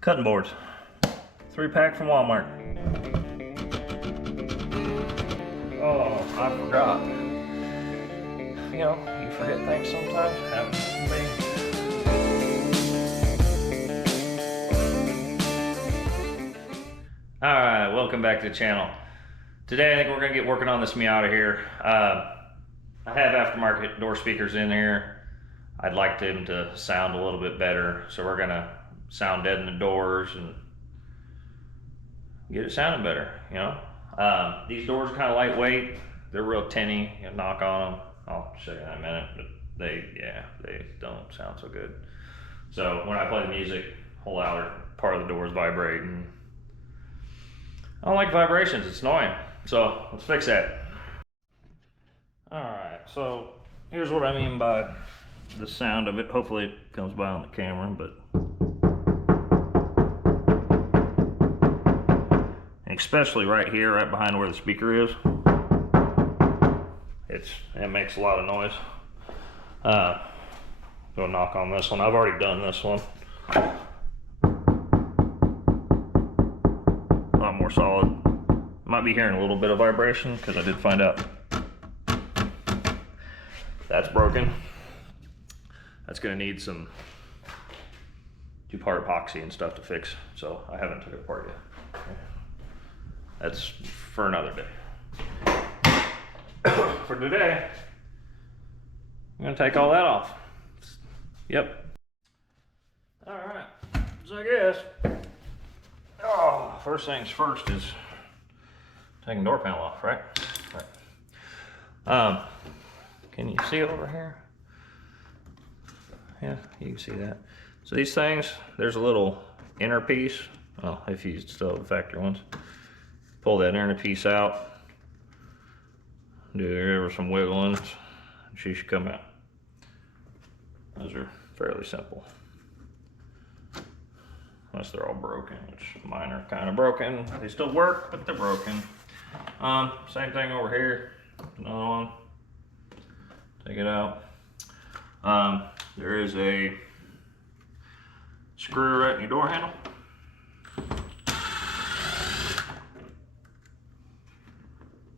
Cutting boards. 3-pack from Walmart. Oh, I forgot. You know, you forget things sometimes. Happens to me. Alright, welcome back to the channel. Today I think we're going to get working on this Miata here. I have aftermarket door speakers in here. I'd like them to sound a little bit better, so we're going to sound deaden the doors and get it sounding better, you know. These doors are kind of lightweight. They're real tinny. You knock on them. I'll show you in a minute, but they don't sound so good. So when I play the music, whole outer part of the door is vibrating. I don't like vibrations, it's annoying. So let's fix that. Alright, so here's what I mean by the sound of it. Hopefully it comes by on the camera, but especially right here, right behind where the speaker is, it makes a lot of noise. Go knock on this one. I've already done this one. A lot more solid. Might be hearing a little bit of vibration because I did find out that's broken. That's gonna need some 2-part epoxy and stuff to fix, so I haven't took it apart yet. That's for another day. For today, I'm gonna take all that off. Yep. All right, so I guess, first things first is taking door panel off, right? Right. Can you see it over here? Yeah, you can see that. So these things, there's a little inner piece. Well, if you still have the factory ones. Pull that inner piece out. Do some wiggling. She should come out. Those are fairly simple. Unless they're all broken, which mine are kind of broken. They still work, but they're broken. Same thing over here. Another one. Take it out. There is a screw right in your door handle.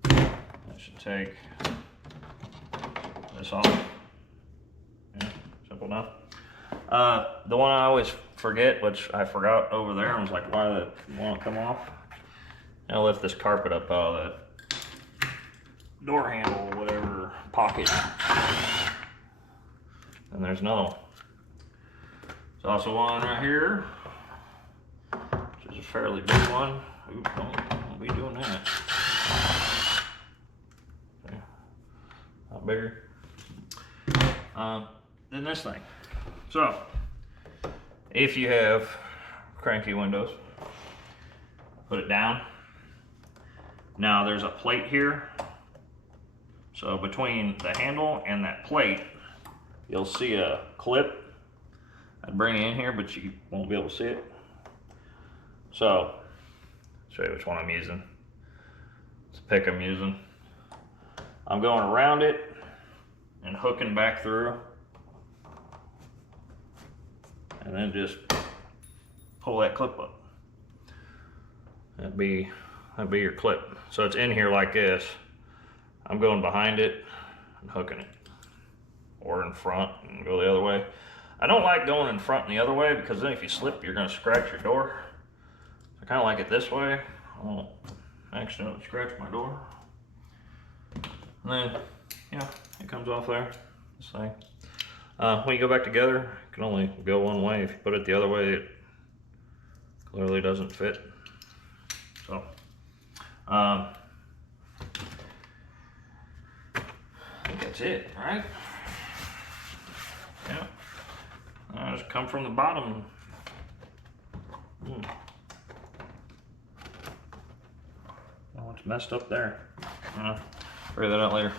I should take this off. Yeah, simple enough. The one I always forget, which I forgot over there, and was like, why did it won't come off? I'll lift this carpet up out of that door handle, whatever, pocket. And there's another one. There's also one right here, which is a fairly big one. Ooh, don't be doing that. Okay. Not bigger. Than this thing. So, if you have cranky windows, put it down. Now there's a plate here. So between the handle and that plate, you'll see a clip. I'd bring it in here, but you won't be able to see it. So, I'll show you which one I'm using. It's a pick I'm using. I'm going around it and hooking back through. And then just pull that clip up. That'd be your clip. So it's in here like this. I'm going behind it and hooking it. Or in front and go the other way. I don't like going in front and the other way because then if you slip, you're going to scratch your door. I kind of like it this way. I won't accidentally scratch my door. And then, yeah, it comes off there, this thing. When you go back together, it can only go one way. If you put it the other way, it clearly doesn't fit. So, I think that's it, right? Yeah. Just come from the bottom. Oh, it's messed up there. Figure that out later.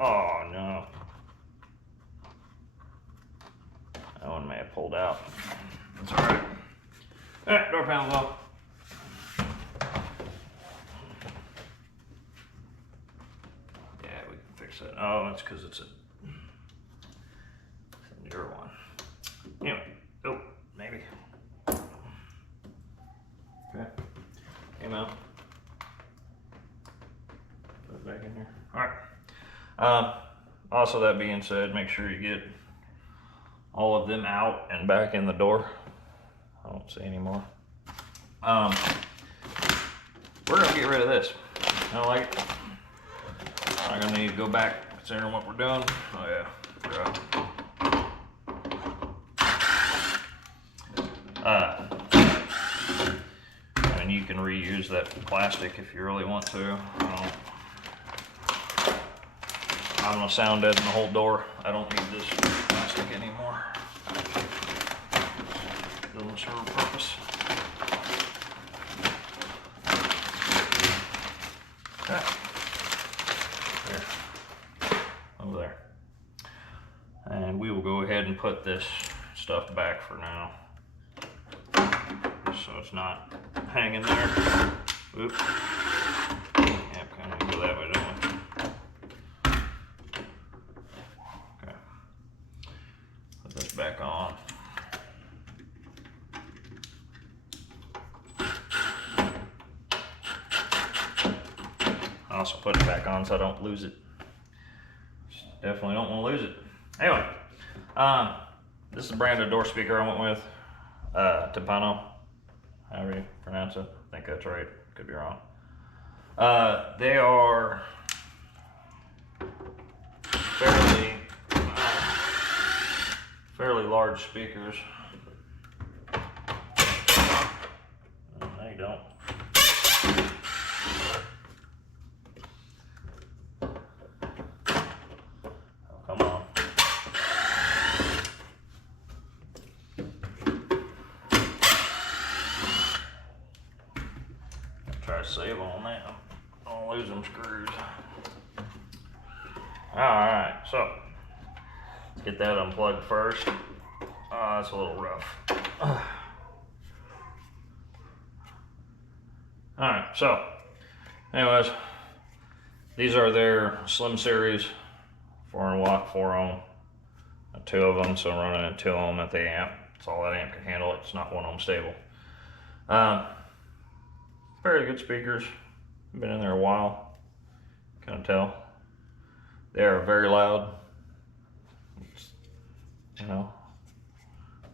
Oh no. That one may have pulled out. That's alright. Alright, door panel's off. fix that. Oh, that's because it's a newer one. Anyway, oh, maybe. Okay, came out. Put it back in here. All right. Also, that being said, make sure you get all of them out and back in the door. I don't see any more. We're gonna get rid of this. I don't like it. I'm gonna need to go back considering what we're doing. Oh yeah, forgot. I mean, you can reuse that plastic if you really want to. I'm gonna sound deaden the whole door. I don't need this plastic anymore. Doesn't serve a purpose. Okay. There. Over there. And we will go ahead and put this stuff back for now. Just so it's not hanging there. Oops. Yep, kind of go that way, don't we? Okay. Put this back on. I also put it back on so I don't lose it. Definitely don't want to lose it. Anyway, this is the brand of door speaker I went with. Timpano, however you pronounce it. I think that's right. Could be wrong. They are fairly large speakers. They don't. Come on. Try to save on that. Don't lose them screws. Alright, so let's get that unplugged first. That's a little rough. Alright, so anyways, these are their Slim Series 400 watt 4 ohm, 2 of them, so I'm running a 2 ohm at the amp. That's all that amp can handle. It's not 1 ohm stable. Very good speakers. Been in there a while. Kind of tell. They are very loud. It's, you know,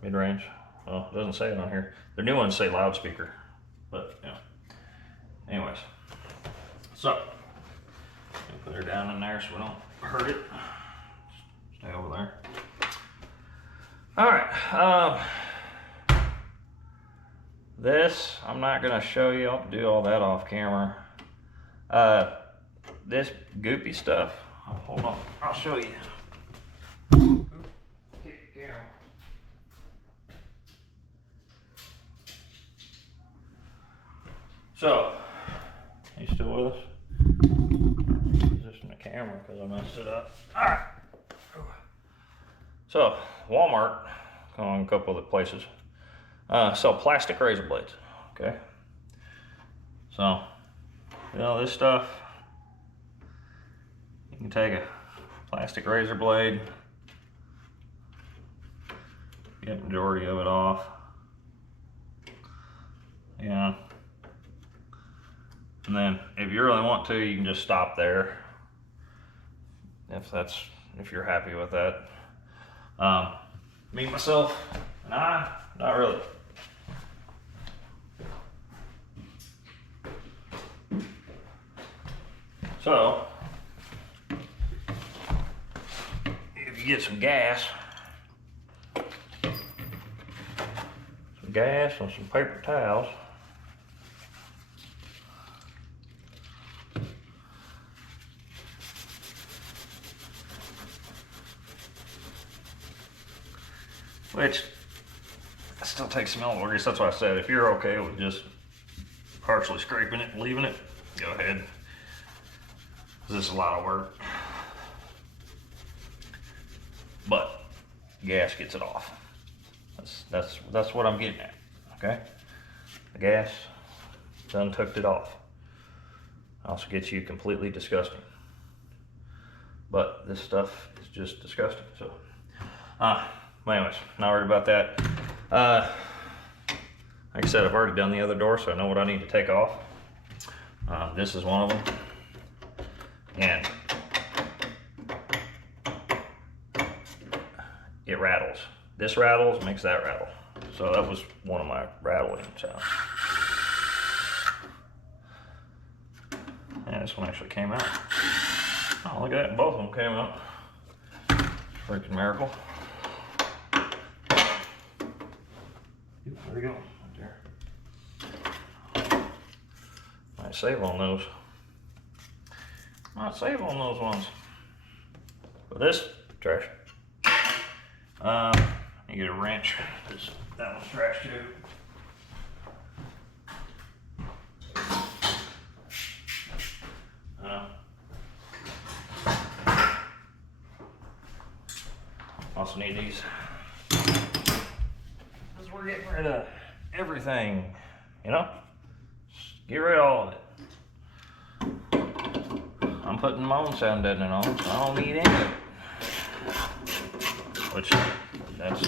mid-range. Well, it doesn't say it on here. The new ones say loudspeaker, but you know. Anyways, so put her down in there so we don't hurt it. Stay over there. All right. This I'm not gonna show you. I'll do all that off camera. This goopy stuff. Oh, hold on. I'll show you. So, you still with us? Position the camera because I messed it up. All right. So, Walmart, on a couple of places, sell plastic razor blades. Okay. So, you know, this stuff, you can take a plastic razor blade, get the majority of it off. Yeah. And then if you really want to, you can just stop there. If you're happy with that. Me, myself, and I, not really. So, if you get some gas and some paper towels, which still takes some elbow grease. That's why I said if you're okay with just partially scraping it and leaving it, go ahead. This is a lot of work, but gas gets it off. That's what I'm getting at. Okay, the gas done took it off. Also gets you completely disgusting. but this stuff is just disgusting. So, well anyways, not worried about that. Like I said, I've already done the other door, so I know what I need to take off. This is one of them, and it rattles. This rattles, makes that rattle. So that was one of my rattling sounds. And this one actually came out. Oh, look at that, both of them came out. Freaking miracle. Where'd it go? Right there. Might save on those. Might save on those ones. But this, trash. You get a wrench. That one's trash too. Also need these. Because we're getting rid of everything, you know? Just get rid of all of it. I'm putting my own sound deadening on, so I don't need any of it. Which, that's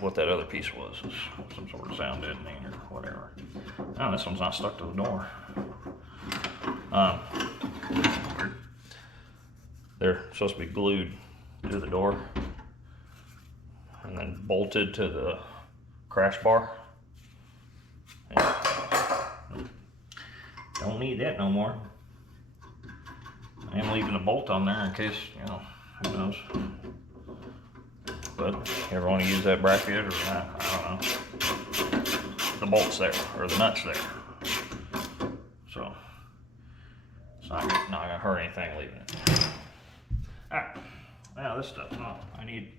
what that other piece was some sort of sound deadening or whatever. Oh, this one's not stuck to the door. They're supposed to be glued to the door and then bolted to the crash bar. Don't need that no more. I am leaving a bolt on there in case, you know, who knows. But you ever want to use that bracket or not, I don't know. The bolt's there, or the nut's there. So it's not gonna hurt anything leaving it. Alright, now this stuff, no, I need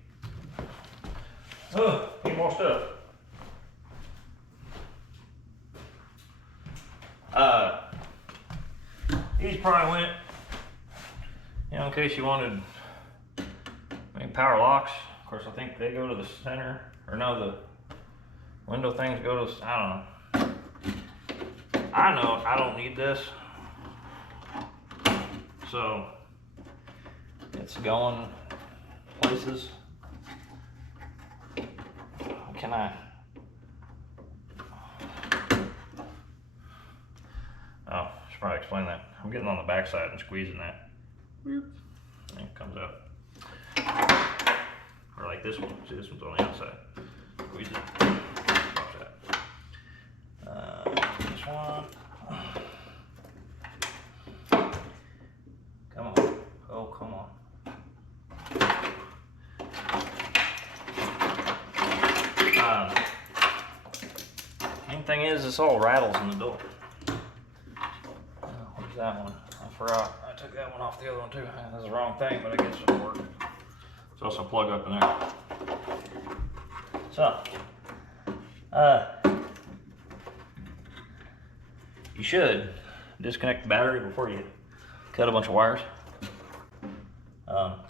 more stuff. These probably went, you know, in case you wanted maybe power locks. Of course, I think they go to the center, or no, the window things go to, I don't know. I know I don't need this. So, it's going places. Can I? Oh, I should probably explain that. I'm getting on the back side and squeezing that. And it comes out. Or like this one. See, this one's on the outside. Squeeze it. Watch that. This one. Come on. Oh, come on. Main thing is, this all rattles in the door. Where's that one? I forgot. I took that one off the other one too. That's the wrong thing, but I guess it'll work. There's also a plug up in there. So, you should disconnect the battery before you cut a bunch of wires. Not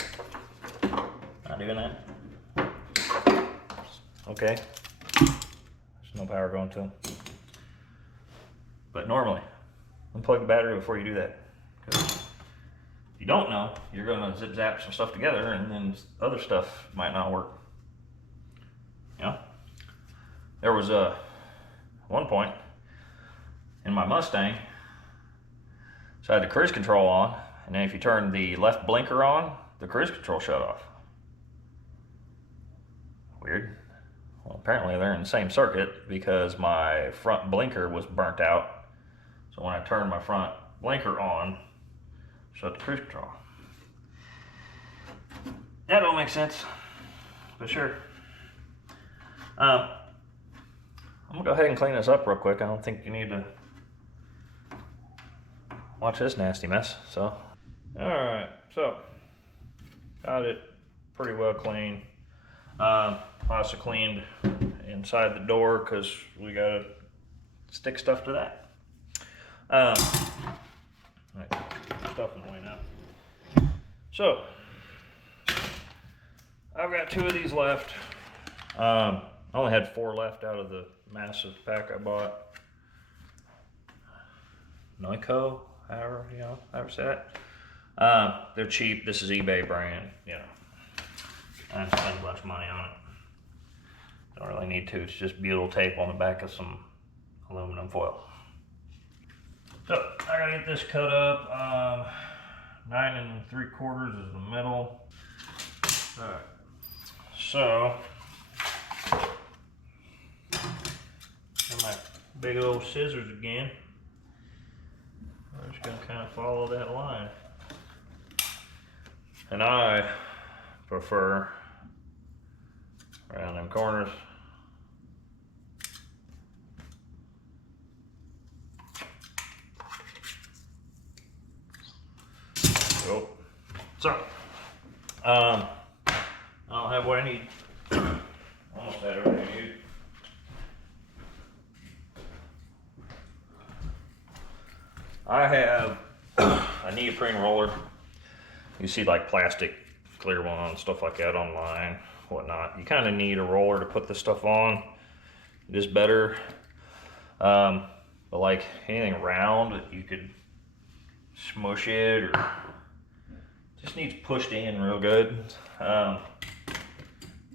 doing that. Okay. There's no power going to them. But normally, unplug the battery before you do that. Because if you don't know, you're going to zip zap some stuff together and then other stuff might not work. You know? There was one point in my Mustang, so I had the cruise control on, and then if you turn the left blinker on, the cruise control shut off. Weird. Well, apparently they're in the same circuit because my front blinker was burnt out. So when I turned my front blinker on, shut the cruise control. That don't make sense, but sure. I'm gonna go ahead and clean this up real quick. I don't think you need to watch this nasty mess, so. All right, so got it pretty well clean. Also cleaned inside the door because we gotta stick stuff to that. Right, stuff in the way now. So I've got 2 of these left. I only had 4 left out of the massive pack I bought. Noico, however say that. They're cheap. This is eBay brand, you know. I didn't spend a bunch of money on it. Don't really need to. It's just butyl tape on the back of some aluminum foil. So I gotta get this cut up. 9 3/4 is the middle. All right. So got my big old scissors again. I'm just gonna kind of follow that line. And I prefer around them corners. Oh. So, I don't have what I need. Almost had everything I need. I have a neoprene roller. You see like plastic clear ones, stuff like that online, whatnot. You kind of need a roller to put this stuff on. It is better. But like anything round, you could smush it or just needs pushed in real good. You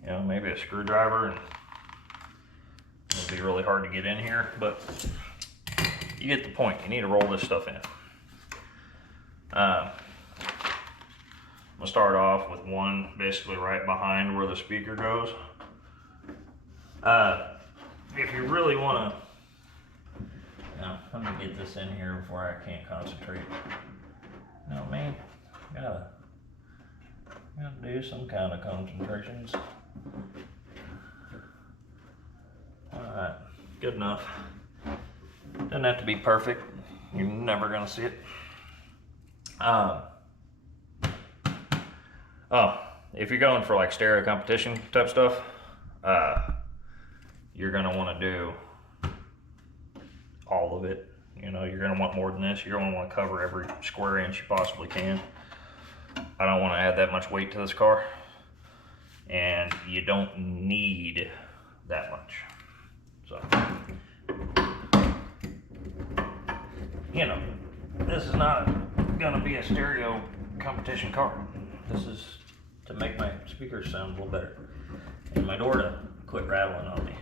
know, maybe a screwdriver, and it'll be really hard to get in here, but you get the point. You need to roll this stuff in. I'm gonna start off with one basically right behind where the speaker goes. If you really want to, now let me get this in here before I can't concentrate. No, man, gotta do some kind of concentrations. All right, good enough. Doesn't have to be perfect. You're never gonna see it. Oh, if you're going for like stereo competition type stuff, you're gonna want to do all of it. You know, you're gonna want more than this. You're gonna want to cover every square inch you possibly can. I don't want to add that much weight to this car, and you don't need that much. So, you know, this is not gonna be a stereo competition car. This is to make my speakers sound a little better and my door to quit rattling on me,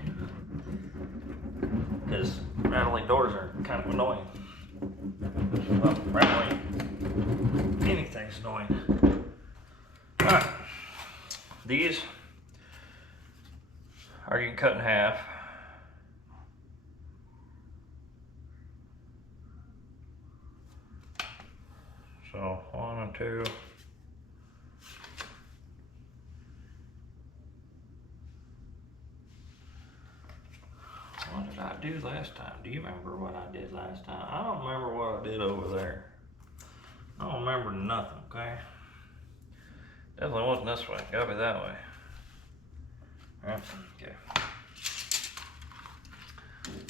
because rattling doors are kind of annoying. Well, rattling anything's annoying. All right, these are getting cut in half. So 1 and 2. What did I do last time? Do you remember what I did last time? I don't remember what I did over there. I don't remember nothing, okay? Definitely wasn't this way. Gotta be that way. Alright, okay.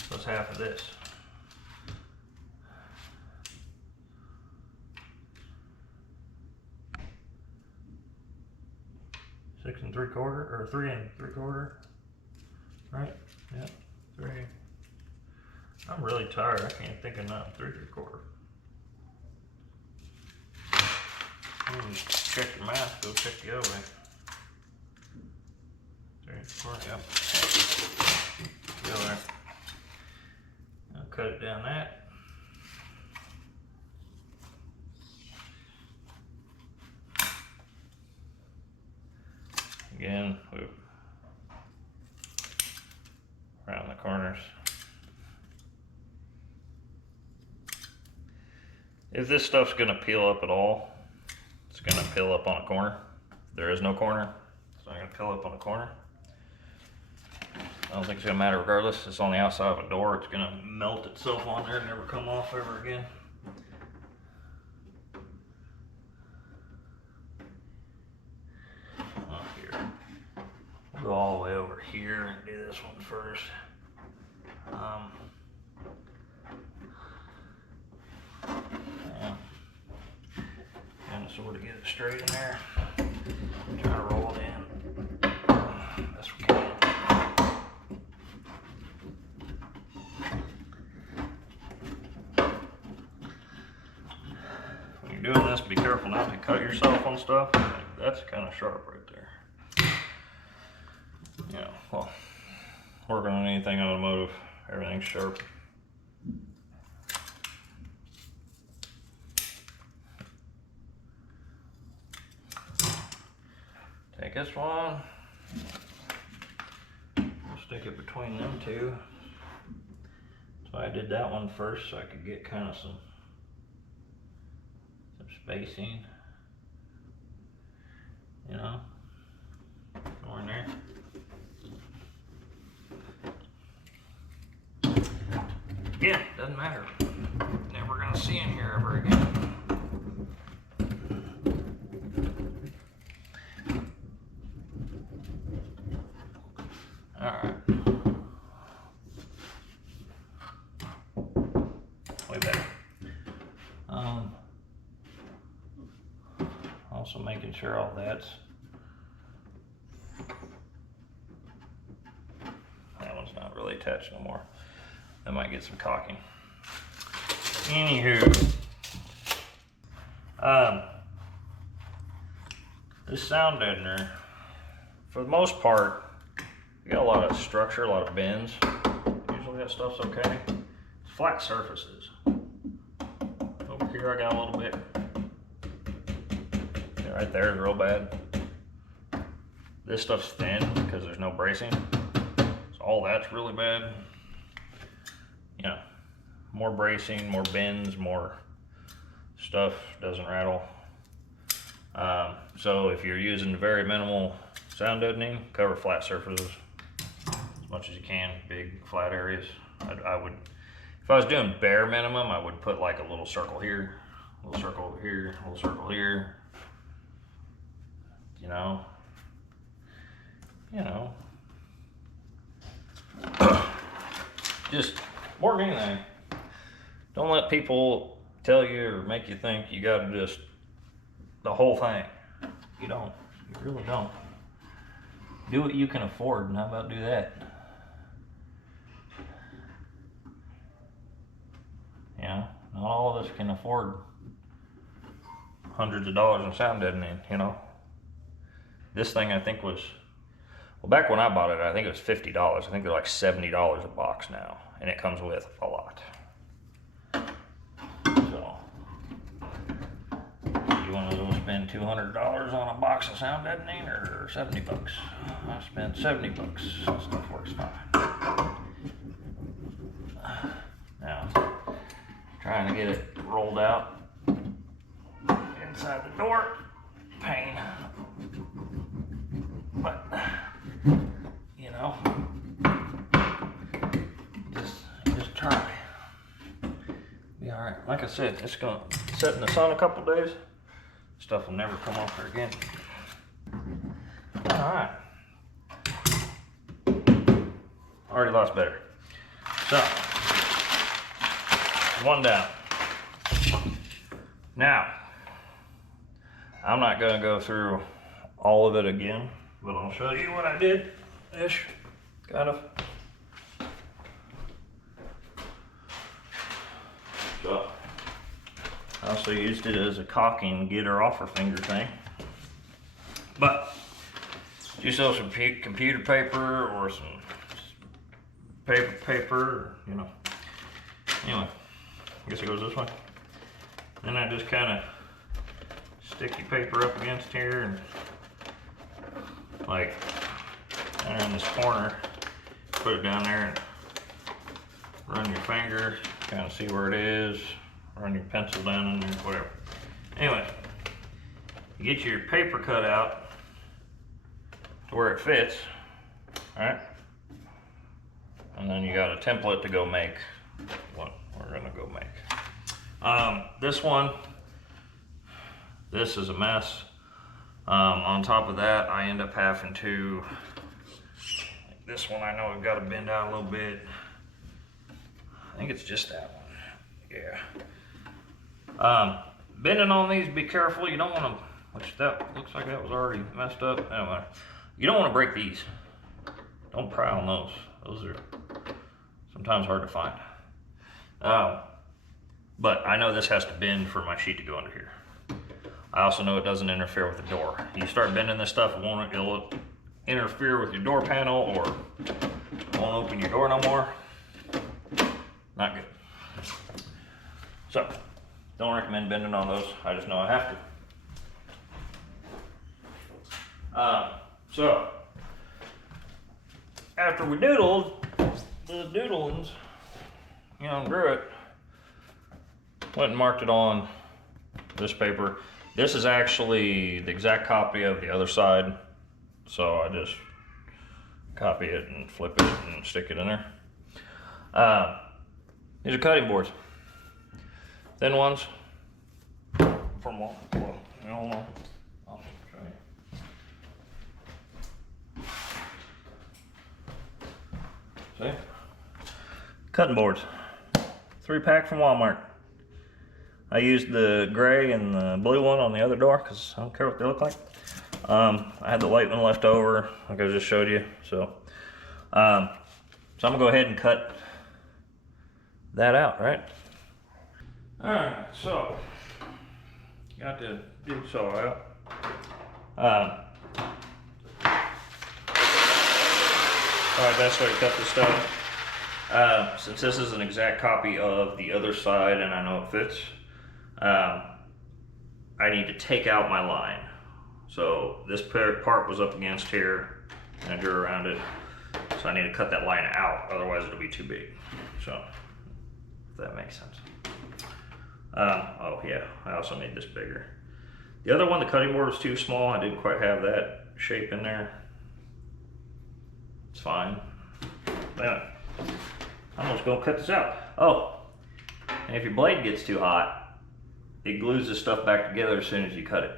That's half of this. Six and 3/4, or 3 and 3/4, right? Yep, 3. I'm really tired. I can't think of nothing. 3 3/4. Check your math. Go check the other way. 3 3/4. Yep. Go there. I'll cut it down that. Again, around the corners. If this stuff's gonna peel up at all, it's gonna peel up on a corner. If there is no corner, it's not gonna peel up on a corner. I don't think it's gonna matter regardless. It's on the outside of a door. It's gonna melt itself on there and never come off ever again. Go all the way over here and do this one first. Yeah. And sort of get it straight in there. Try to roll it in. Best we can. When you're you're doing this, be careful not to cut yourself on stuff. Like, that's kind of sharp right there. Yeah, well, working on anything automotive, everything's sharp. Take this one, we'll stick it between them two. So I did that one first so I could get kind of some spacing, you know, somewhere in there. Yeah, doesn't matter. Never gonna see in here ever again. Alright. Way better. Also making sure all that one's not really attached no more. That might get some caulking. Anywho, this sound deadener, for the most part, you got a lot of structure, a lot of bends. Usually that stuff's okay. It's flat surfaces. Over here I got a little bit. Yeah, right there is real bad. This stuff's thin because there's no bracing. So all that's really bad. Yeah, more bracing, more bends, more stuff, doesn't rattle. So if you're using very minimal sound deadening, cover flat surfaces as much as you can, big flat areas. I would, if I was doing bare minimum, I would put like a little circle here, a little circle over here, a little circle here, you know, just more than anything, don't let people tell you or make you think you gotta just the whole thing. You don't, you really don't. Do what you can afford, and how about do that? Yeah, not all of us can afford hundreds of dollars in sound deadening, you know. This thing I think was, well, back when I bought it, I think it was $50. I think they're like $70 a box now, and it comes with a lot. So, you want to go spend $200 on a box of sound deadening, or 70 bucks? I spent 70 bucks. This stuff works fine. Now, trying to get it rolled out inside the door, pain. But, you know, just try. Be all right. Like I said, it's gonna sit in the sun a couple days. Stuff will never come off there again. All right. Already lost better. So, one down. Now, I'm not gonna go through all of it again, but I'll show you what I did, ish, kind of. So, I also used it as a caulking get or offer finger thing. But, just throw some computer paper or some paper, you know. Anyway, I guess it goes this way. Then I just kind of stick your paper up against here and like there in this corner, put it down there and run your finger, kind of see where it is, run your pencil down in there, whatever. Anyway, you get your paper cut out to where it fits, all right? And then you got a template to go make what we're gonna go make. This one, this is a mess. On top of that, I end up having to, this one I know I've got to bend out a little bit. I think it's just that one, yeah. Bending on these, be careful, you don't want to, which that looks like that was already messed up. Anyway, you don't want to break these. Don't pry on those. Those are sometimes hard to find. But I know this has to bend for my sheet to go under here. I also know it doesn't interfere with the door. You start bending this stuff, it'll interfere with your door panel or won't open your door no more. Not good. So, don't recommend bending on those. I just know I have to. So, after we doodled the doodlings, you know, drew it, went and marked it on this paper. This is actually the exact copy of the other side, so I just copy it and flip it and stick it in there. These are cutting boards, thin ones from Walmart. Well, I don't know. I'll show you. See? Cutting boards, 3-pack from Walmart. I used the gray and the blue one on the other door because I don't care what they look like. I had the white one left over, like I just showed you. So I'm gonna go ahead and cut that out, right? All right, so got the jigsaw out. All right, best way to cut this stuff. Since this is an exact copy of the other side and I know it fits, I need to take out my line. So this part was up against here and I drew around it. So I need to cut that line out, otherwise it'll be too big. So, if that makes sense. Oh yeah, I also made this bigger. The other one, the cutting board was too small. I didn't quite have that shape in there. It's fine. Anyway, I'm just gonna cut this out. Oh, and if your blade gets too hot, it glues this stuff back together as soon as you cut it.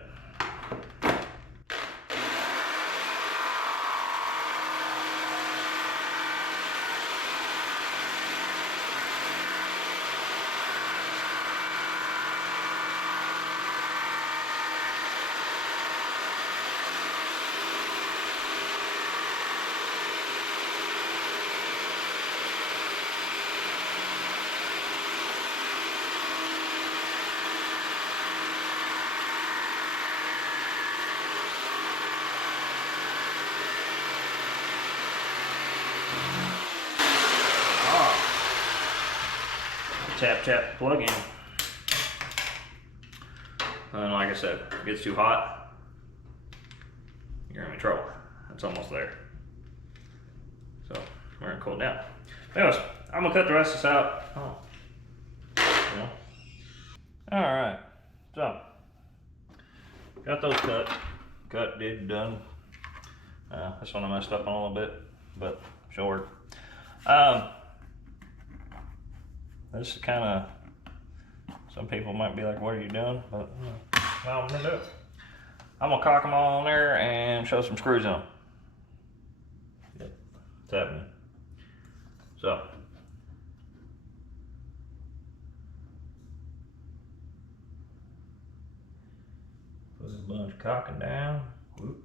Tap the plug in. And like I said, if it gets too hot, you're in trouble. It's almost there. So we're gonna cool it down. Anyways, I'm gonna cut the rest of this out. Yeah. All right, so got those cut, done. This one I messed up on a little bit, but she'll work. This is kind of, some people might be like, what are you doing? But well, I'm gonna do it. I'm gonna cock them all on there and show some screws in them. Yep, it's happening. So, put a bunch of cocking down. Whoop.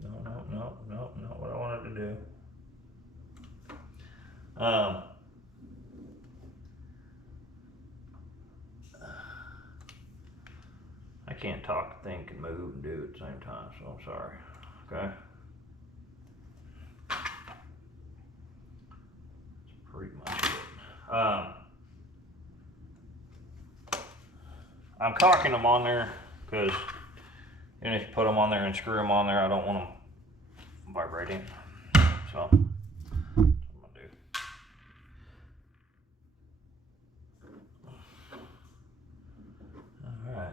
No, not what I wanted to do. I can't talk, think, and move and do it at the same time, so I'm sorry. Okay? That's pretty much it. I'm cocking them on there because even if you put them on there and screw them on there, I don't want them vibrating. So, that's what I'm gonna do. All right.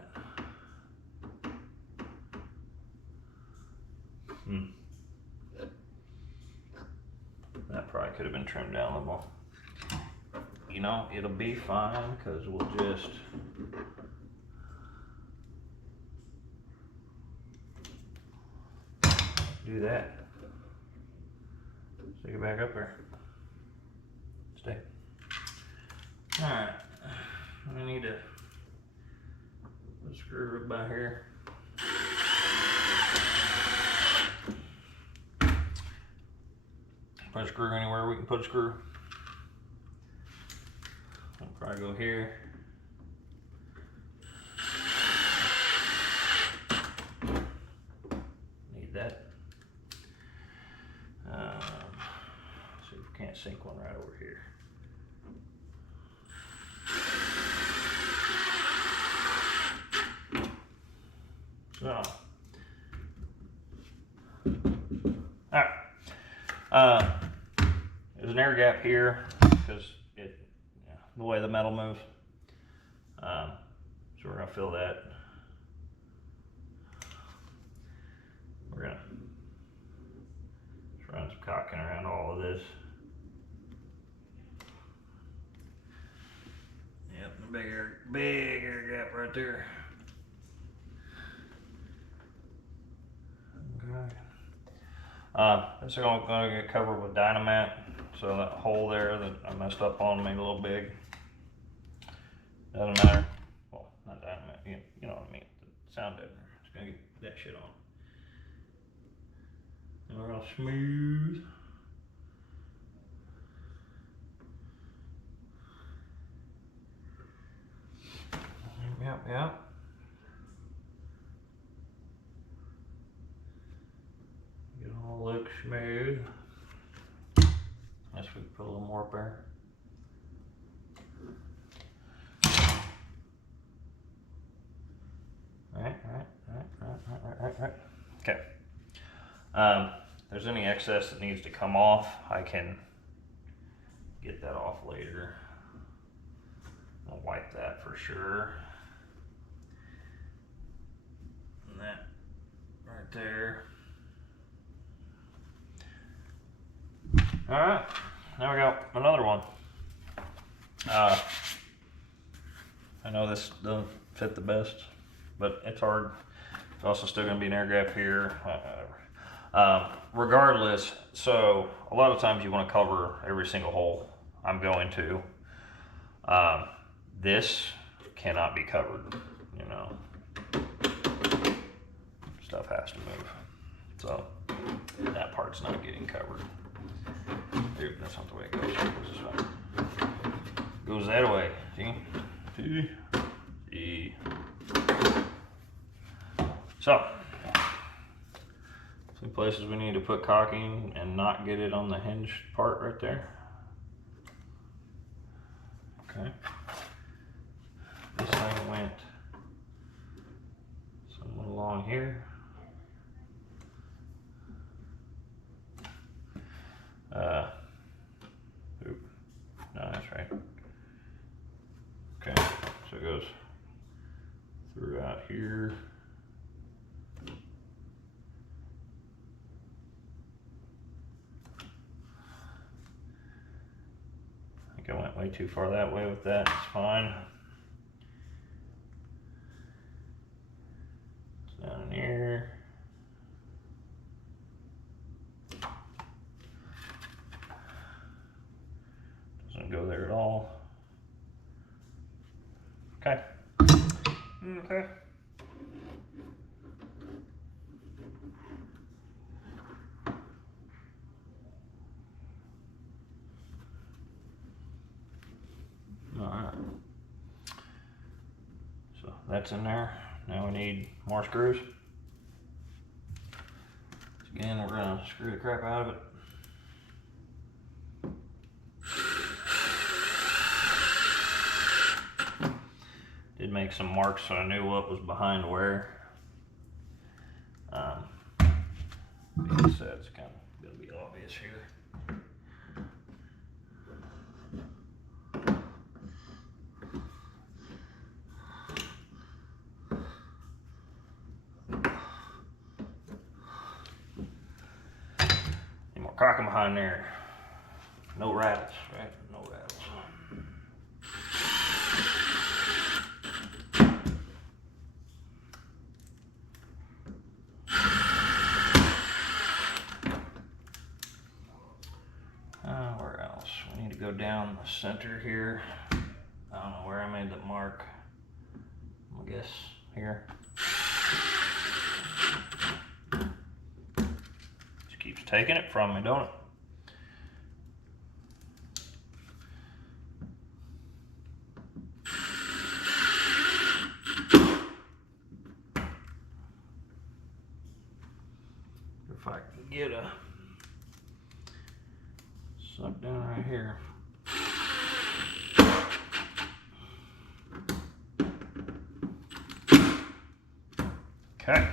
That probably could have been trimmed down a little more. You know, it'll be fine because we'll just do that. Stick it back up there. Stay. Alright. I need to put a screw right by here. Put a screw anywhere we can put a screw. I'll probably go here. sink one right over here. So, alright. There's an air gap here because the way the metal moves. So we're gonna fill that. We're gonna just run some caulking around all of this. Yep, the big air gap right there. Okay. This is going to get covered with Dynamat, so that hole there that I messed up on made a little big. Doesn't matter. Well, not Dynamat, you know what I mean. The sound deadener. It's going to get that shit on. And we're going to smooth. Yep. Get it all look smooth. Guess we can put a little more up there. Right. Okay. If there's any excess that needs to come off, I can get that off later. I'll wipe that for sure. And that right there. All right, now we got another one. I know this doesn't fit the best, but it's hard. It's also still gonna be an air gap here, whatever. Regardless, so a lot of times you wanna cover every single hole. I'm going to. This cannot be covered, you know. Stuff has to move. So that part's not getting covered. Dude, that's not the way it goes. It goes this way. Goes that way. See? See? So, some places we need to put caulking and not get it on the hinge part right there. Okay. This thing went somewhat along here. No, that's right. Okay, so it goes throughout here. I think I went way too far that way with that. It's fine. It's down in here. Doesn't go there at all. Okay. Okay. All right. So that's in there. Now we need more screws. Again, we're gonna screw the crap out of it. Did make some marks so I knew what was behind where. Like I said, it's kind of gonna be obvious here. Any more caulking behind there. No rattles, right? No rattles. Where else? We need to go down the center here. I don't know where I made the mark. I guess here. Just keeps taking it from me, don't it? If I can get a it down right here. Okay.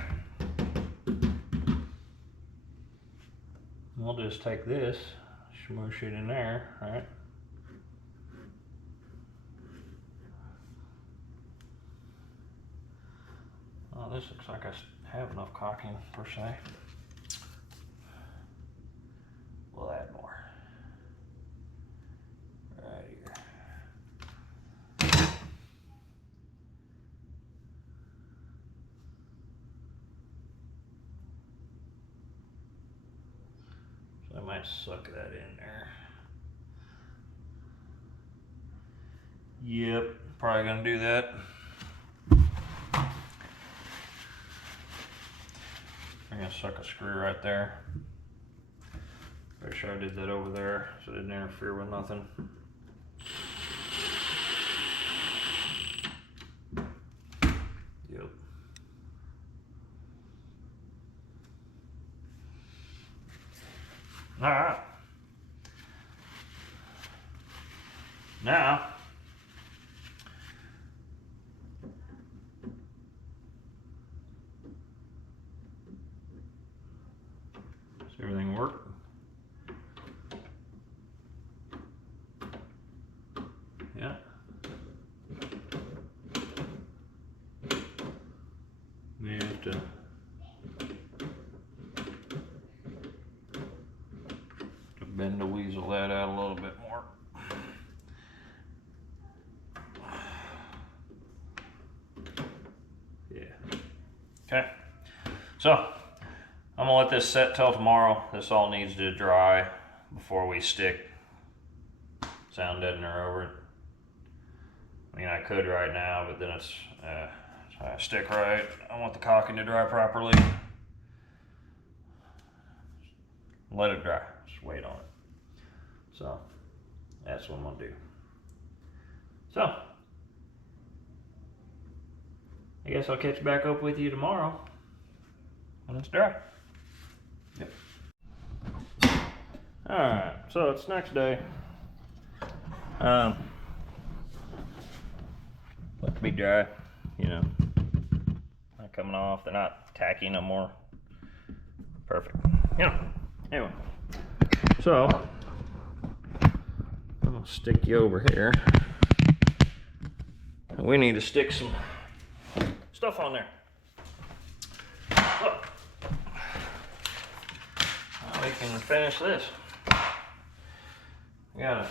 We'll just take this, smoosh it in there, right? Oh, this looks like I have enough caulking per se. We'll add more. Right here. So I might suck that in there. Yep, probably gonna do that. I'm gonna suck a screw right there. Make sure I did that over there so it didn't interfere with nothing. Yep. All right. Now, does everything work? Yeah. We have to bend the weasel that out a little bit more. Yeah. Okay. So I'm gonna let this set till tomorrow. This all needs to dry before we stick sound deadener over it. I mean, I could right now, but then it's stick right. I want the caulking to dry properly. Let it dry. Just wait on it. So that's what I'm gonna do. So I guess I'll catch back up with you tomorrow when it's dry. Yep. All right. So it's next day. Let it be dry. You know, not coming off. They're not tacky no more. Perfect. Yeah. Anyway, so I'll stick you over here. We need to stick some stuff on there. Look, now we can finish this. We gotta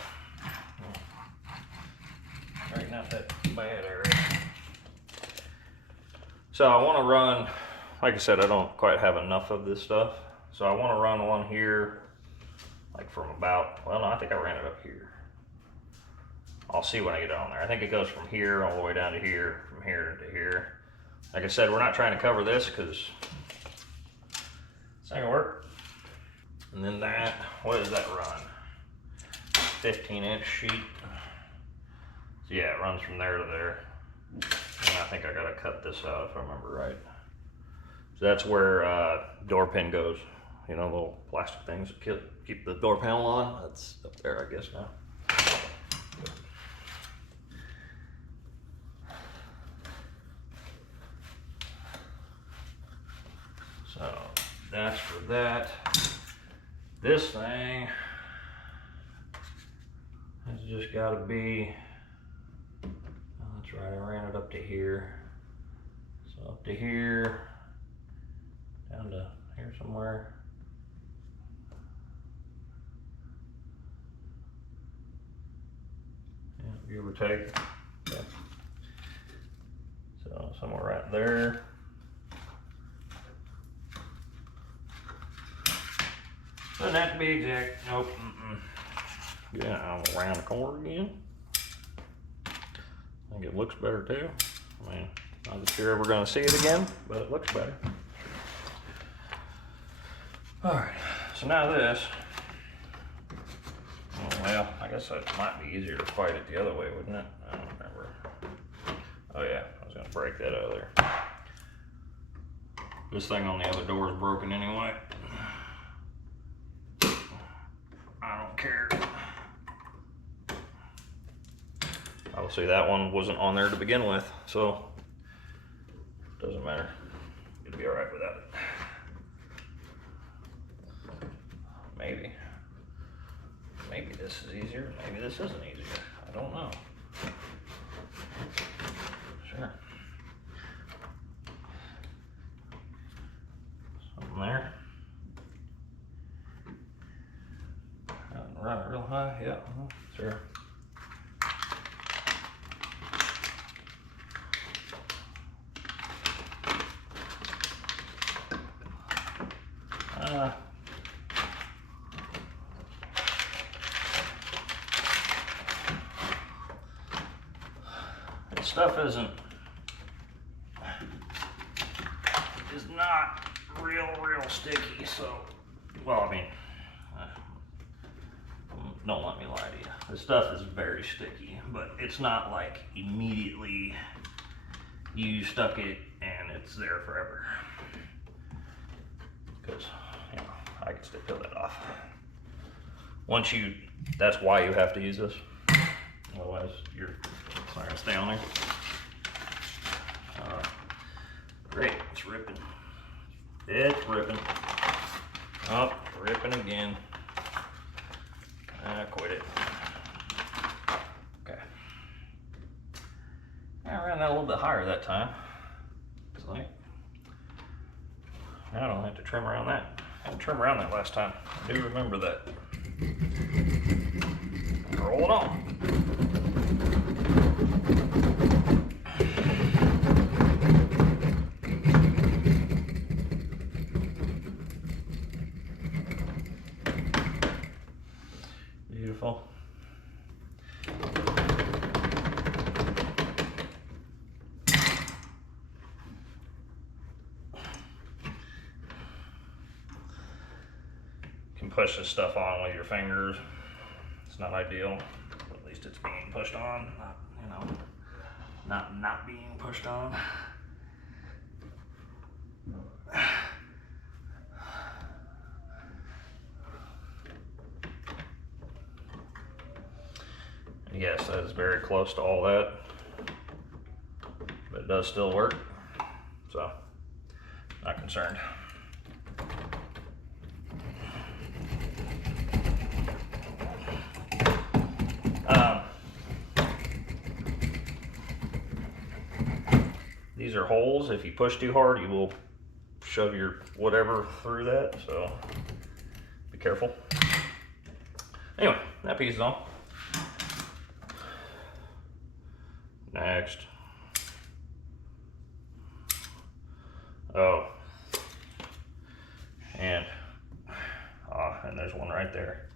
straighten out that bad area. So I want to run, like I said, I don't quite have enough of this stuff. So I want to run one here, like from about, well, no, I think I ran it up here. I'll see when I get on there. I think it goes from here all the way down to here, from here to here. Like I said, we're not trying to cover this because it's not gonna work. And then that, what does that run? 15-inch sheet. So yeah, it runs from there to there. And I think I gotta cut this out if I remember right. So that's where door pin goes. You know, little plastic things that keep the door panel on. That's up there, I guess now. So that's for that. This thing has just got to be, oh, that's right, I ran it up to here. So up to here, down to here somewhere. Yeah, give or take. Okay. So somewhere right there. Doesn't have to be exact. Nope. Yeah, I'll round the corner again. I think it looks better too. I mean, not that you're ever going to see it again, but it looks better. All right. So now this. Oh, well, I guess it might be easier to fight it the other way, wouldn't it? I don't remember. Oh yeah, I was going to break that out of there. This thing on the other door is broken anyway. I don't care. See, that one wasn't on there to begin with, so doesn't matter. You'll be all right without it. Maybe this is easier. Maybe this isn't easier. I don't know. Sure. Something there. Run it real high. Yeah. Sure. This stuff is not real sticky, so, well, I mean, don't let me lie to you. This stuff is very sticky, but it's not like immediately you stuck it and it's there forever. Because, you know, I can still peel that off. That's why you have to use this. Otherwise, it's not gonna stay on there. Great, it's ripping. It's ripping. Oh, ripping again. Quit it. Okay. I ran that a little bit higher that time. It's like, now I don't have to trim around that. I had to trim around that last time. I do remember that. Roll it on. Beautiful. You can push this stuff on with your fingers. It's not ideal, but at least it's being pushed on, not, you know, not being pushed on. Yes, that is very close to all that, but it does still work, so not concerned. These are holes. If you push too hard, you will shove your whatever through that, so be careful. Anyway, that piece is on. Next. Oh. And there's one right there.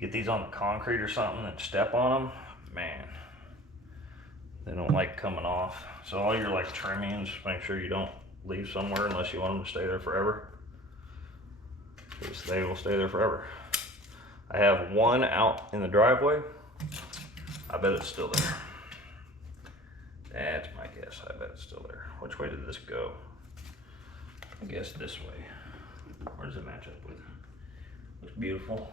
Get these on the concrete or something and step on them, man, they don't like coming off. So all your like trimmings, make sure you don't leave somewhere unless you want them to stay there forever, because they will stay there forever. I have one out in the driveway. I bet it's still there. That's my guess. I bet it's still there. Which way did this go? I guess this way. Where does it match up with? Looks beautiful.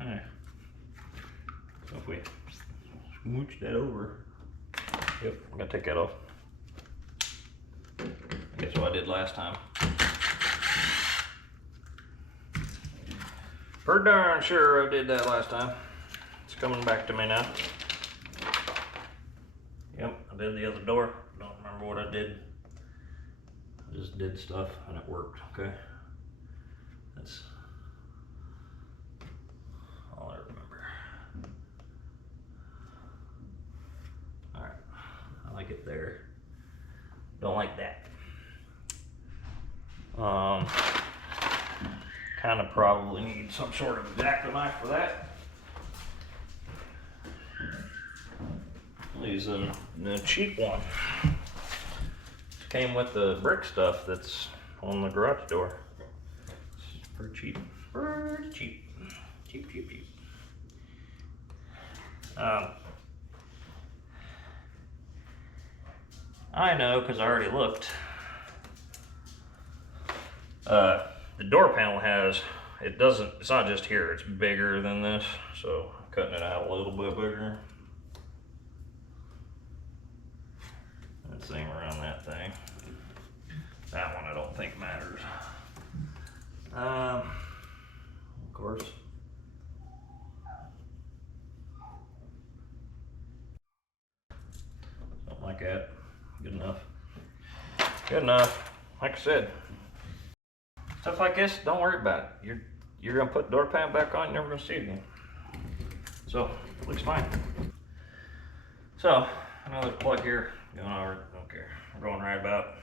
Alright. So if we smooch that over. Yep, I'm gonna take that off. Guess what I did last time. For darn sure I did that last time. It's coming back to me now. Yep, I did the other door. Don't remember what I did. I just did stuff and it worked, okay? That's all I remember. All right, I like it there. Don't like that. Kind of probably need some sort of X-Acto knife for that. I'll use the cheap one. Came with the brick stuff that's on the garage door. It's pretty cheap. Pretty cheap. Cheap. I know because I already looked. The door panel has it doesn't, it's not just here, it's bigger than this. So cutting it out a little bit bigger. That same around that thing. That one I don't think matters. Of course. Something like that. Good enough. Good enough. Like I said, stuff like this, don't worry about it. You're gonna put the door panel back on, you're never gonna see it again. So, looks fine. So, another plug here, going over, don't care. We're going right about.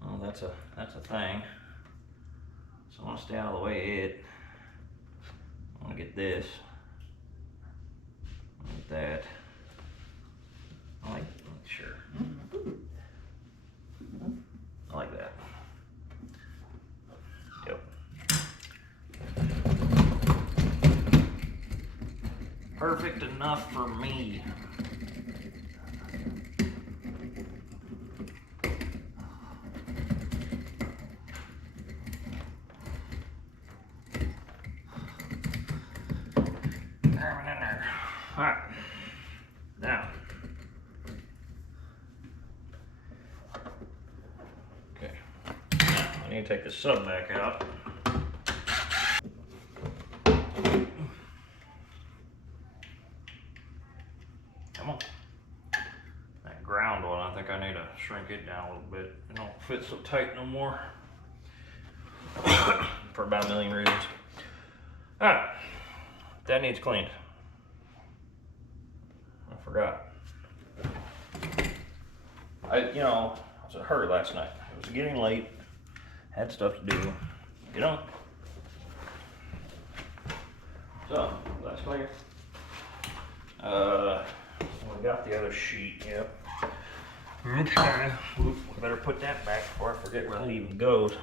Well, that's a thing. So I want to stay out of the way of it. I want to get this. Like that. I like, sure. I like that. Yep. Perfect enough for me. Alright, now, okay, now I need to take the sub back out. Come on. That ground one, I think I need to shrink it down a little bit. It don't fit so tight no more. For about a million reasons. Alright, that needs cleaned. I forgot. I was in a hurry last night. It was getting late. Had stuff to do. You know. So, last night. We got the other sheet. Yep. Okay. Oop, better put that back before I forget where that even goes.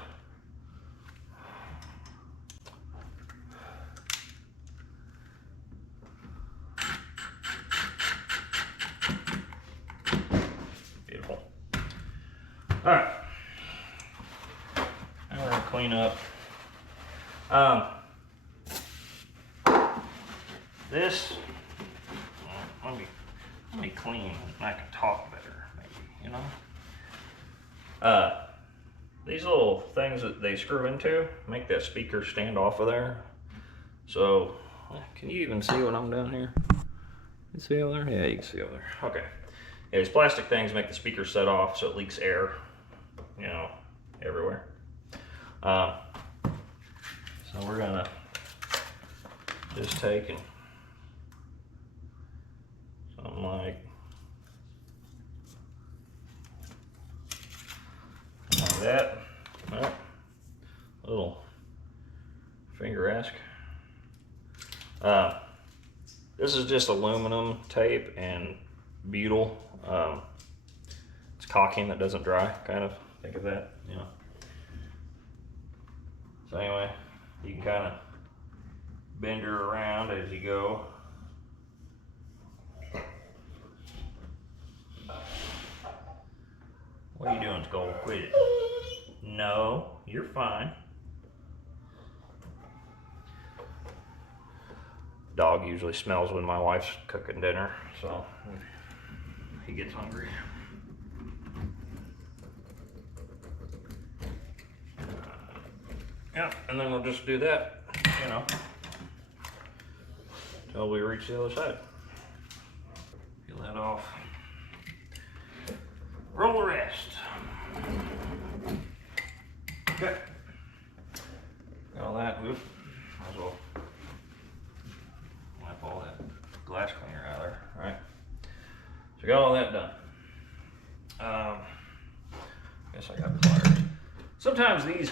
All right, now we're gonna clean up. This, let me clean, and I can talk better, maybe, These little things that they screw into make that speaker stand off of there. So, can you even see what I'm doing here? You see over there? Yeah, you can see over there. Okay. Yeah, these plastic things make the speaker set off so it leaks air, everywhere. So we're gonna just take and something like that. Well, little finger-esque. This is just aluminum tape and butyl. It's caulking that doesn't dry, kind of. Think of that, So anyway, you can kind of bend her around as you go. What are you doing, Skull? Quit it. No, you're fine. Dog usually smells when my wife's cooking dinner, so he gets hungry. Yeah, and then we'll just do that, until we reach the other side. Peel that off. Roll the rest. Okay. Got all that. Oop. Might as well wipe all that glass cleaner out of there. All right. So got all that done. Guess I got pliers. Sometimes these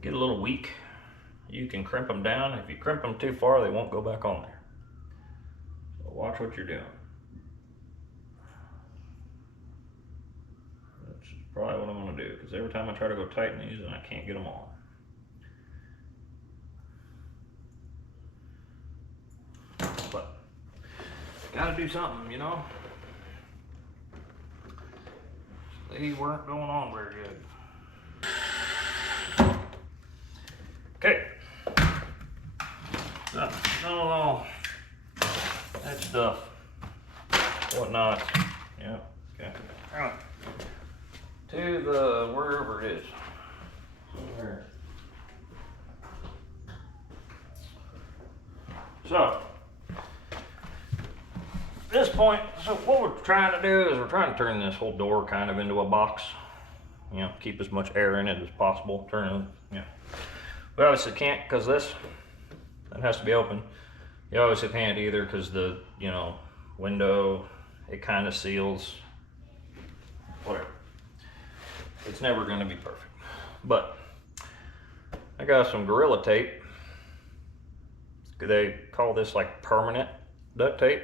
get a little weak. You can crimp them down. If you crimp them too far, they won't go back on there. So watch what you're doing. That's probably what I'm going to do, because every time I try to go tighten these, and I can't get them on. But gotta do something, They weren't going on very good. So, at this point, so what we're trying to do is we're trying to turn this whole door kind of into a box. You know, keep as much air in it as possible. Turn it, you know. We obviously can't because that has to be open. You obviously can't either because the, you know, window, it kind of seals. Whatever. It's never going to be perfect. But I got some Gorilla Tape. They call this like permanent duct tape.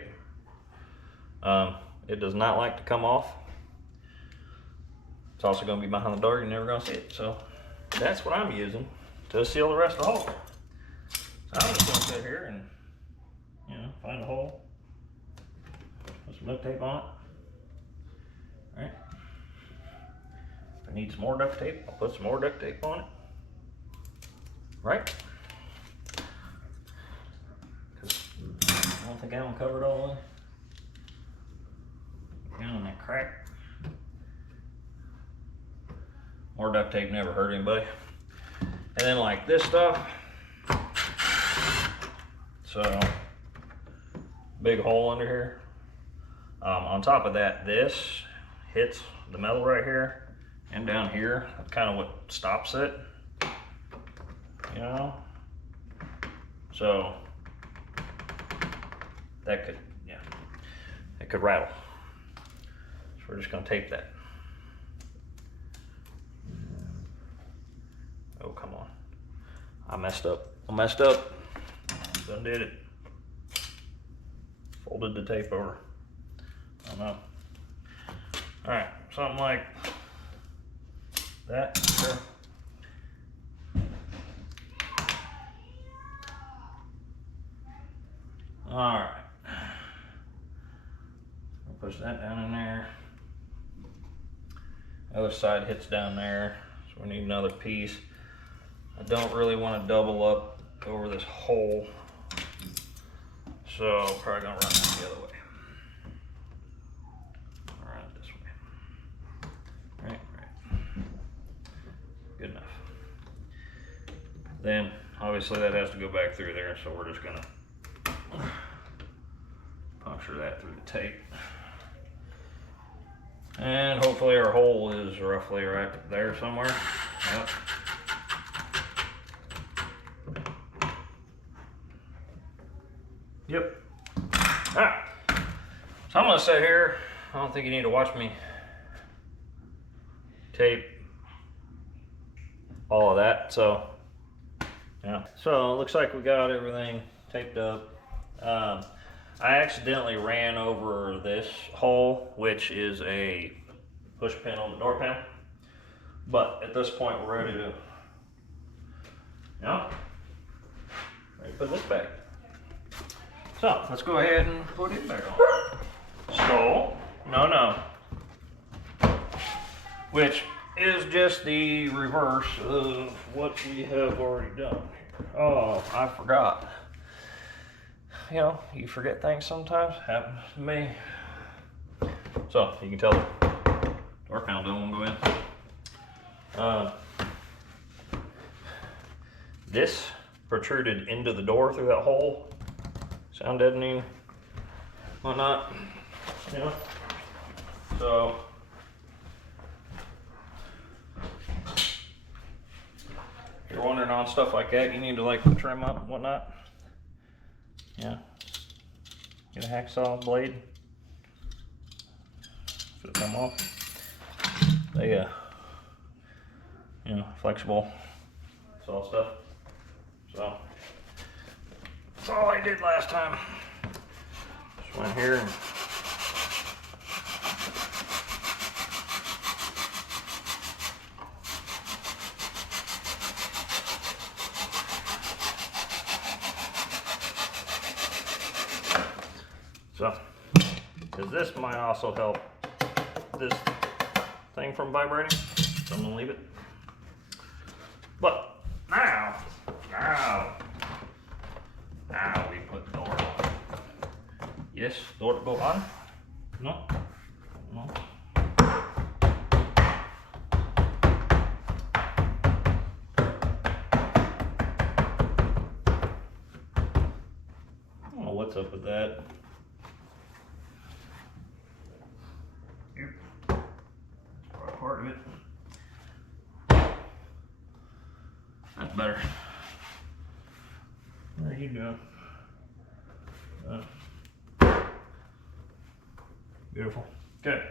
It does not like to come off. It's also going to be behind the door. You're never going to see it. So that's what I'm using to seal the rest of the hole. So I'm just going to sit here and, you know, find a hole, put some duct tape on it. All right. If I need some more duct tape, I'll put some more duct tape on it. Right? Because I don't think I haven't covered all the way. Down in that crack. More duct tape never hurt anybody. And then like this stuff. So, big hole under here. On top of that, this hits the metal right here and down here. That's kind of what stops it. You know? So, that could, yeah, it could rattle. So we're just gonna tape that. Oh, come on. I messed up. Undid it. Folded the tape over. I don't know. Alright, something like that. Sure. Alright. I'll push that down in there. Other side hits down there, so we need another piece. I don't really want to double up over this hole, so I'm probably gonna run that the other way. Run it this way. Right. Good enough. Then, obviously, that has to go back through there, so we're just gonna puncture that through the tape. And hopefully our hole is roughly right there somewhere. Yep. Yep. Alright. So I'm gonna sit here. I don't think you need to watch me tape all of that. So yeah. So it looks like we got everything taped up. I accidentally ran over this hole, which is a push pin on the door panel. But at this point, we're ready to, ready to put this back. So let's go ahead and put it back on. So, no. Which is just the reverse of what we have already done here. Oh, I forgot. You know, you forget things sometimes. Happens to me. So you can tell the door panel don't want to go in. This protruded into the door through that hole. Sound deadening, whatnot. You know. So if you're wondering on stuff like that, you need to like trim up and whatnot. Yeah, get a hacksaw blade. Should it come off? They, you know, flexible saw stuff. So that's all I did last time. Just went here and because this might also help this thing from vibrating, so I'm gonna leave it. But now we put the door on. Yes, door to go on. No. what's up with that. Here. That's part of it. That's better. What are you doing? Beautiful. Okay.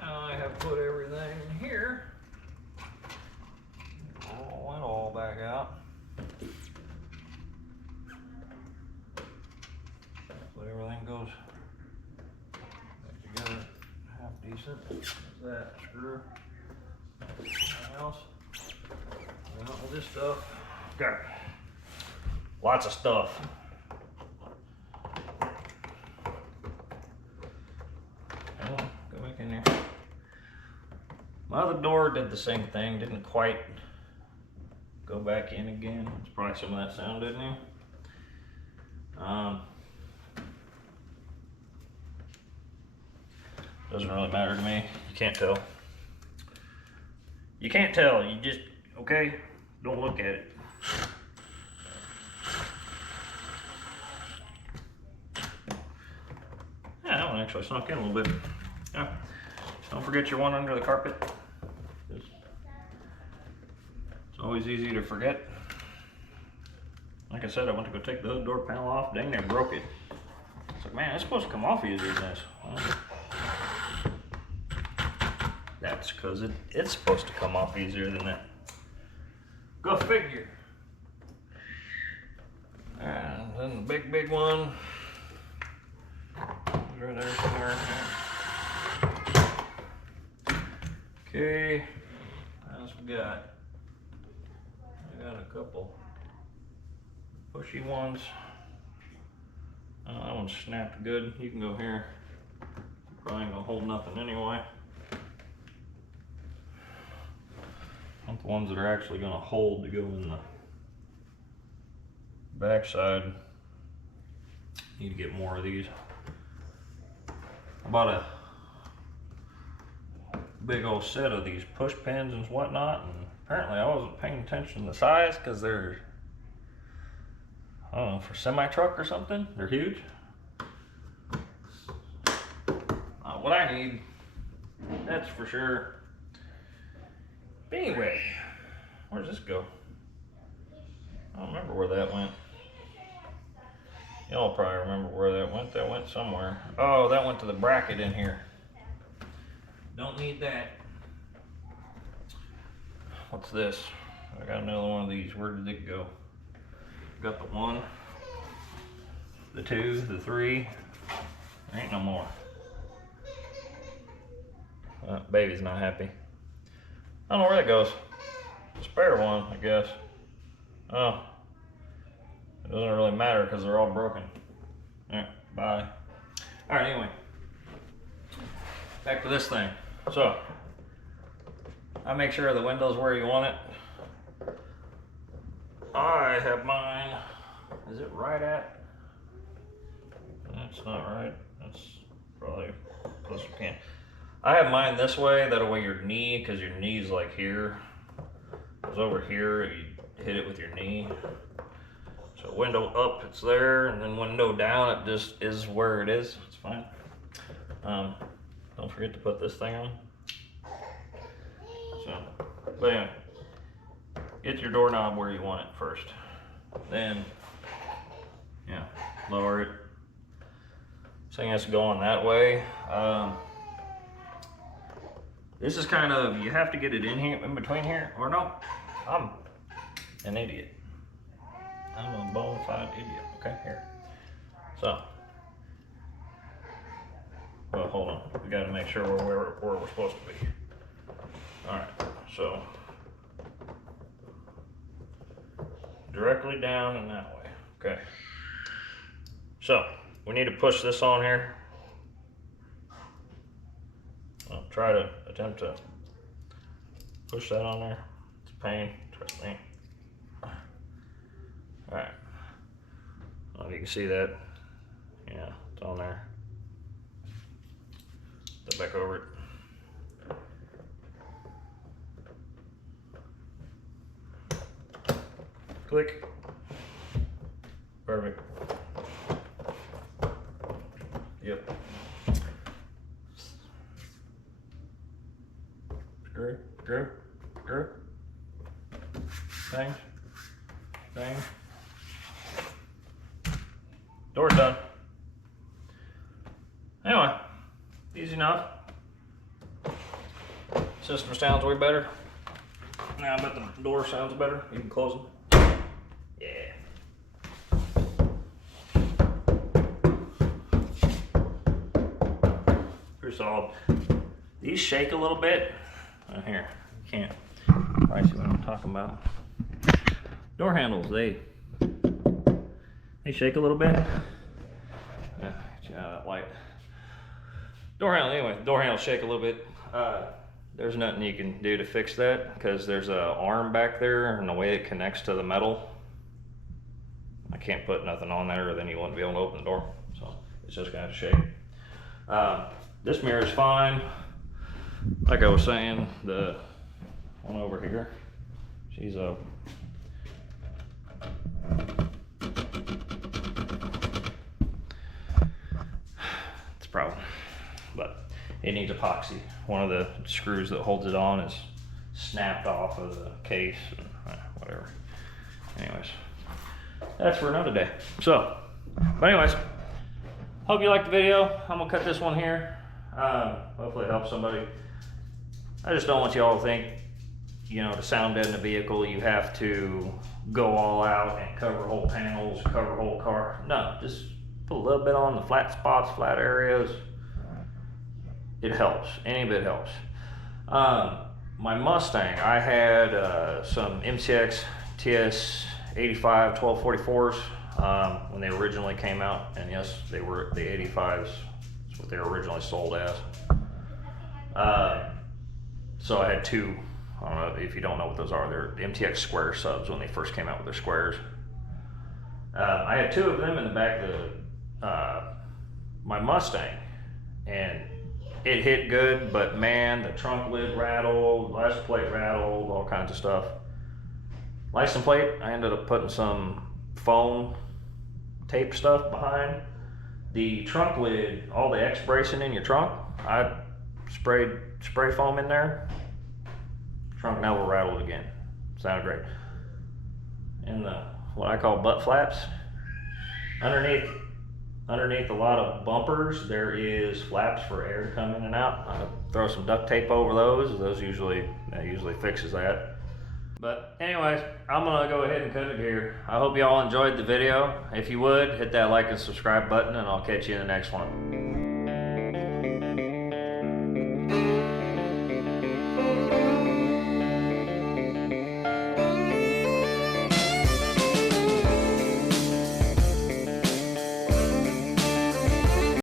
Now I have put everything in here. Roll it all back out. So everything goes back together half decent. There's that screw. Anything else? Out with this stuff. Okay. Lots of stuff. Go back in there. My other door did the same thing, didn't quite go back in again. It's probably some of that sound, didn't you? Doesn't really matter to me. You can't tell. You can't tell. You just, okay? Don't look at it. Yeah, that one actually snuck in a little bit. Yeah. Don't forget your one under the carpet. It's always easy to forget. Like I said, I went to go take the other door panel off. Dang, they broke it. It's like, man, it's supposed to come off easier than this. Well, that's because it's supposed to come off easier than that. Go figure. And then the big one. It's right there somewhere. Okay. What else we got? I got a couple pushy ones. That one snapped good. You can go here. Probably ain't gonna hold nothing anyway. I want the ones that are actually gonna hold to go in the backside. Need to get more of these. I bought a big old set of these push pins and whatnot, and apparently I wasn't paying attention to the size because they're, I don't know, for semi-truck or something. They're huge. Not what I need, that's for sure. But anyway, where does this go? I don't remember where that went. Y'all probably remember where that went. That went somewhere. Oh, that went to the bracket in here. Don't need that. What's this? I got another one of these. Where did it go? Got the 1, the 2, the 3. There ain't no more. Baby's not happy. I don't know where that goes. Spare one, I guess. Oh. It doesn't really matter because they're all broken. Alright, bye. Alright, anyway. Back to this thing. So, I make sure the window's where you want it. I have mine. Is it right at? That's not right. That's probably close as you can. I have mine this way. That'll way your knee, because your knee's like here. Goes over here. You hit it with your knee. So window up, it's there, and then window down, it just is where it is. It's fine. Don't forget to put this thing on. So, but anyway, get your doorknob where you want it first. Then, yeah, lower it. This thing has to go on that way. This is kind of, you have to get it in here, in between here, or no, I'm an idiot. I'm a bona fide idiot. Okay, here. So, well, hold on. We got to make sure we're where we're supposed to be. All right. So, directly down and that way. Okay. So, we need to push this on here. I'll try to attempt to push that on there. It's a pain. Trust me. Alright, I don't know if you can see that. Yeah, it's on there. Step back over it. Click. Perfect. Yep. Screw, screw, screw. Bang, bang. Door's done. Anyway, easy enough. System sounds way better. Now I bet the door sounds better. You can close them. Yeah. Pretty solid. These shake a little bit. Here, you can't probably see what I'm talking about. Door handles, they shake a little bit. Yeah, light. Door handle, anyway, door handles shake a little bit. There's nothing you can do to fix that because there's an arm back there and the way it connects to the metal. I can't put nothing on there or then you wouldn't be able to open the door. So it's just gonna shake. This mirror is fine. Like I was saying, the one over here, she's a it's a problem, but it needs epoxy. One of the screws that holds it on is snapped off of the case and whatever. Anyways, that's for another day. So, but anyways, hope you liked the video. I'm gonna cut this one here. Hopefully it helps somebody. I just don't want you all to think, you know, to sound deaden a vehicle, you have to go all out and cover whole panels, cover whole car. No, just put a little bit on the flat spots, flat areas. It helps, any bit helps. My Mustang, I had some MCX TS 85 1244s when they originally came out, and yes, they were the 85s. That's what they were originally sold as. So I had two. I don't know if you don't know what those are. They're the MTX square subs when they first came out with their squares. I had two of them in the back of my Mustang, and it hit good, but man, the trunk lid rattled, license plate rattled, all kinds of stuff. License plate, I ended up putting some foam tape stuff behind. The trunk lid, all the X-bracing in your trunk, I sprayed spray foam in there. Trunk never rattled again. Sounded great. And the what I call butt flaps, underneath a lot of bumpers, there is flaps for air to come in and out. I throw some duct tape over those. That usually fixes that. But anyways, I'm gonna go ahead and cut it here. I hope you all enjoyed the video. If you would, hit that like and subscribe button, and I'll catch you in the next one.